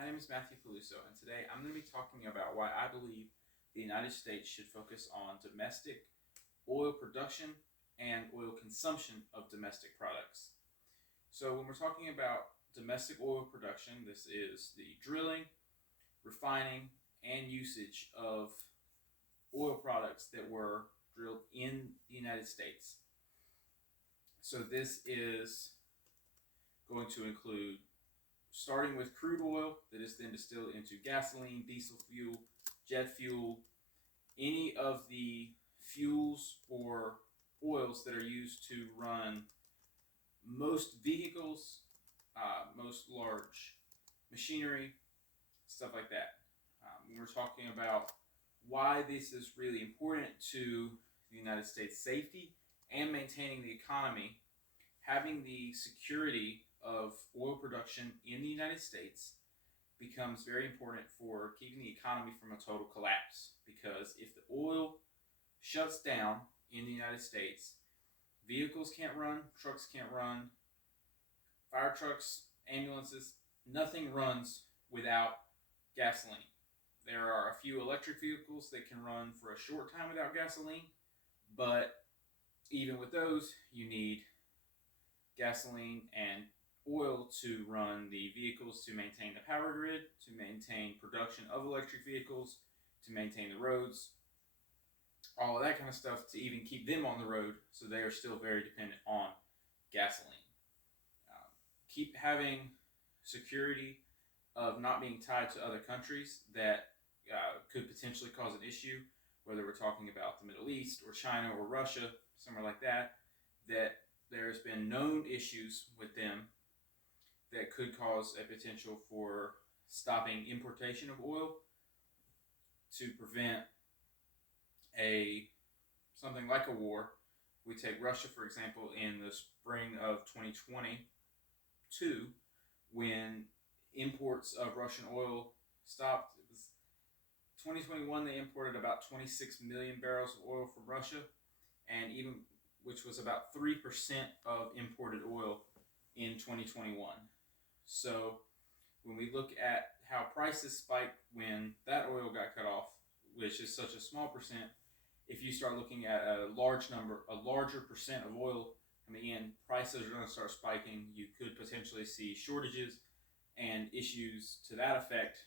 My name is Matthew Peluso, and today I'm going to be talking about why I believe the United States should focus on domestic oil production and oil consumption of domestic products. So, when we're talking about domestic oil production, this is the drilling, refining, and usage of oil products that were drilled in the United States. So, this is going to include starting with crude oil that is then distilled into gasoline, diesel fuel, jet fuel, any of the fuels or oils that are used to run most vehicles, most large machinery, stuff like that. When we're talking about why this is really important to the United States safety and maintaining the economy, having the security of oil production in the United States becomes very important for keeping the economy from a total collapse. Because if the oil shuts down in the United States, vehicles can't run, trucks can't run, fire trucks, ambulances, nothing runs without gasoline. There are a few electric vehicles that can run for a short time without gasoline, but even with those, you need gasoline and oil to run the vehicles, to maintain the power grid, to maintain production of electric vehicles, to maintain the roads, all of that kind of stuff, to even keep them on the road. So they are still very dependent on gasoline. Keep having security of not being tied to other countries that could potentially cause an issue, whether we're talking about the Middle East or China or Russia, somewhere like that, that there's been known issues with them that could cause a potential for stopping importation of oil, to prevent something like a war. We take Russia, for example, in the spring of 2022, when imports of Russian oil stopped. It was 2021, they imported about 26 million barrels of oil from Russia, and which was about 3% of imported oil in 2021. So when we look at how prices spiked when that oil got cut off, which is such a small percent, if you start looking at a larger percent of oil coming in, prices are going to start spiking. You could potentially see shortages and issues to that effect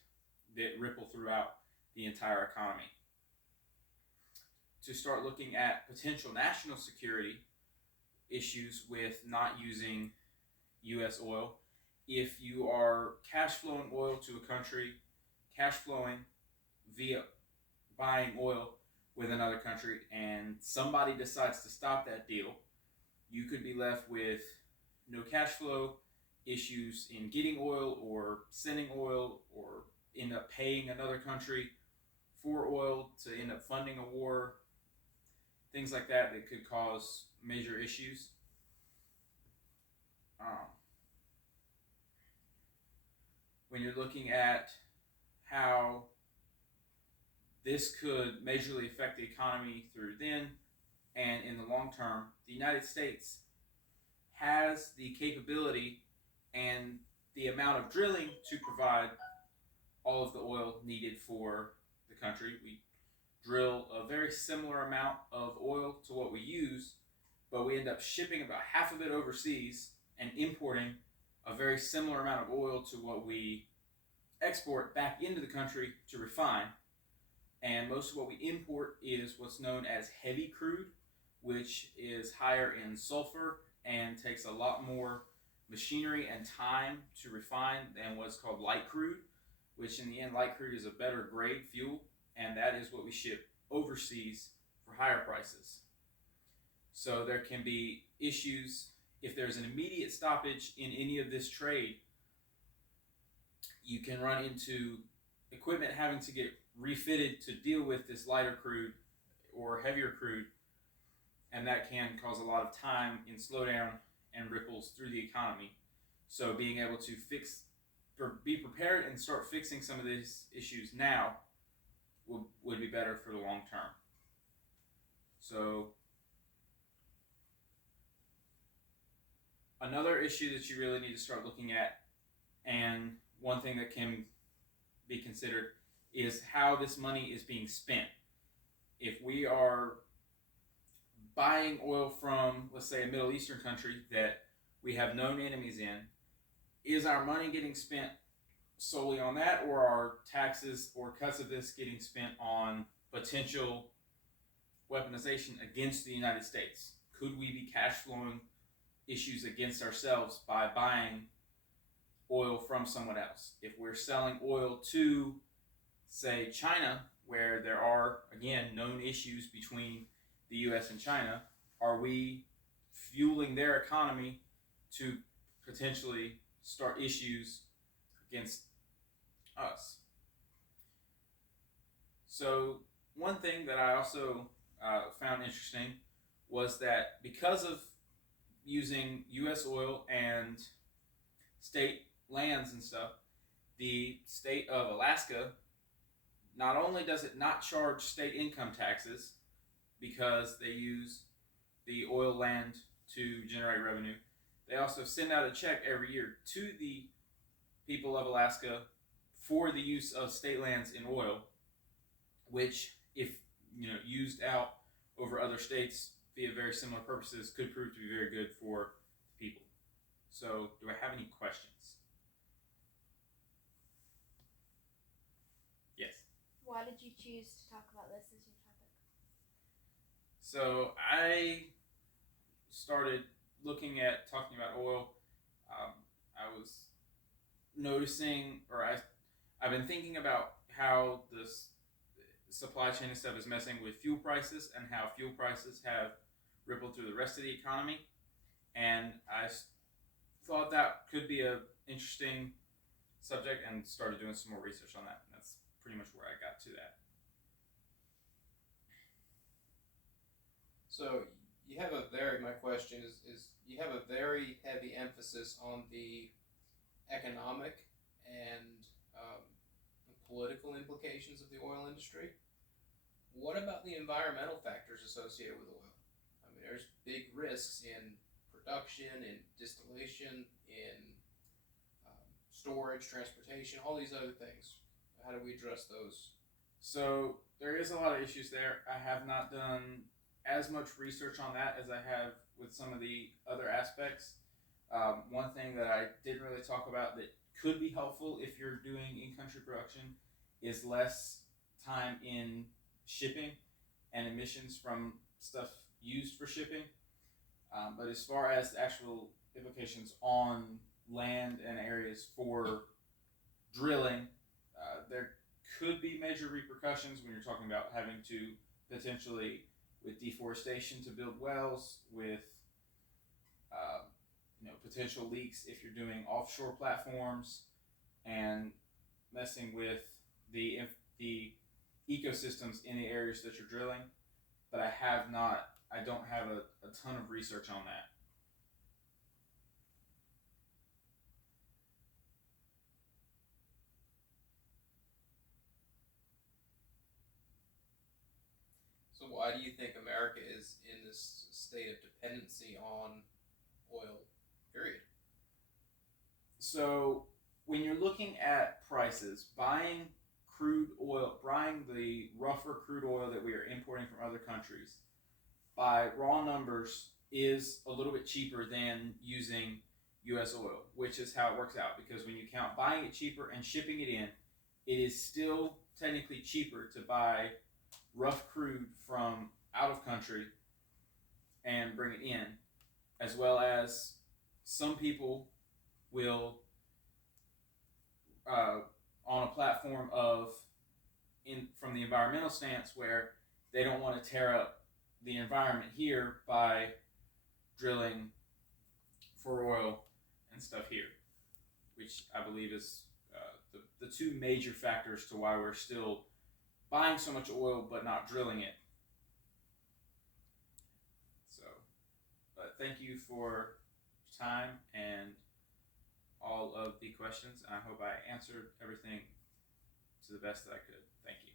that ripple throughout the entire economy. To start looking at potential national security issues with not using U.S. oil, if you are cash flowing oil to a country, cash flowing via buying oil with another country, and somebody decides to stop that deal, you could be left with no cash flow, issues in getting oil or sending oil, or end up paying another country for oil to end up funding a war, things like that could cause major issues. When you're looking at how this could majorly affect the economy through then and in the long term, the United States has the capability and the amount of drilling to provide all of the oil needed for the country. We drill a very similar amount of oil to what we use, but we end up shipping about half of it overseas and importing a very similar amount of oil to what we export back into the country to refine. And most of what we import is what's known as heavy crude, which is higher in sulfur and takes a lot more machinery and time to refine than what's called light crude, which in the end, light crude is a better grade fuel, and that is what we ship overseas for higher prices. So there can be issues if there's an immediate stoppage in any of this trade. You can run into equipment having to get refitted to deal with this lighter crude or heavier crude, and that can cause a lot of time in slowdown and ripples through the economy. So being able to be prepared and start fixing some of these issues now would be better for the long term. So another issue that you really need to start looking at, and one thing that can be considered is how this money is being spent. If we are buying oil from, let's say, a Middle Eastern country that we have known enemies in, is our money getting spent solely on that, or are taxes or cuts of this getting spent on potential weaponization against the United States? Could we be cash flowing issues against ourselves by buying oil from someone else? If we're selling oil to, say, China, where there are, again, known issues between the US and China, are we fueling their economy to potentially start issues against us? So one thing that I also found interesting was that because of using U.S. oil and state lands and stuff, the state of Alaska, not only does it not charge state income taxes because they use the oil land to generate revenue, they also send out a check every year to the people of Alaska for the use of state lands in oil, which, if used out over other states via very similar purposes, could prove to be very good for the people. So, do I have any questions? Yes. Why did you choose to talk about this as your topic? So, I started looking at talking about oil. I was noticing, or I've been thinking about how this supply chain and stuff is messing with fuel prices, and how fuel prices have rippled through the rest of the economy. And I thought that could be an interesting subject, and started doing some more research on that. And that's pretty much where I got to that. So my question is you have a very heavy emphasis on the economic and political implications of the oil industry. What about the environmental factors associated with oil? I mean, there's big risks in production, in distillation, in storage, transportation, all these other things. How do we address those? So there is a lot of issues there. I have not done as much research on that as I have with some of the other aspects. One thing that I didn't really talk about that could be helpful if you're doing in-country production is less time in shipping and emissions from stuff used for shipping. But as far as the actual implications on land and areas for drilling, there could be major repercussions when you're talking about having to potentially, with deforestation, to build wells, with potential leaks if you're doing offshore platforms, and messing with the ecosystems in the areas that you're drilling. But I don't have a ton of research on that. So why do you think America is in this state of dependency on oil, period? So when you're looking at prices, buying crude oil, buying the rougher crude oil that we are importing from other countries, by raw numbers, is a little bit cheaper than using U.S. oil, which is how it works out. Because when you count buying it cheaper and shipping it in, it is still technically cheaper to buy rough crude from out of country and bring it in, as well as some people will on a platform from the environmental stance, where they don't want to tear up the environment here by drilling for oil and stuff here, which I believe is the two major factors to why we're still buying so much oil but not drilling it. So, but thank you for your time and all of the questions. I hope I answered everything to the best that I could. Thank you.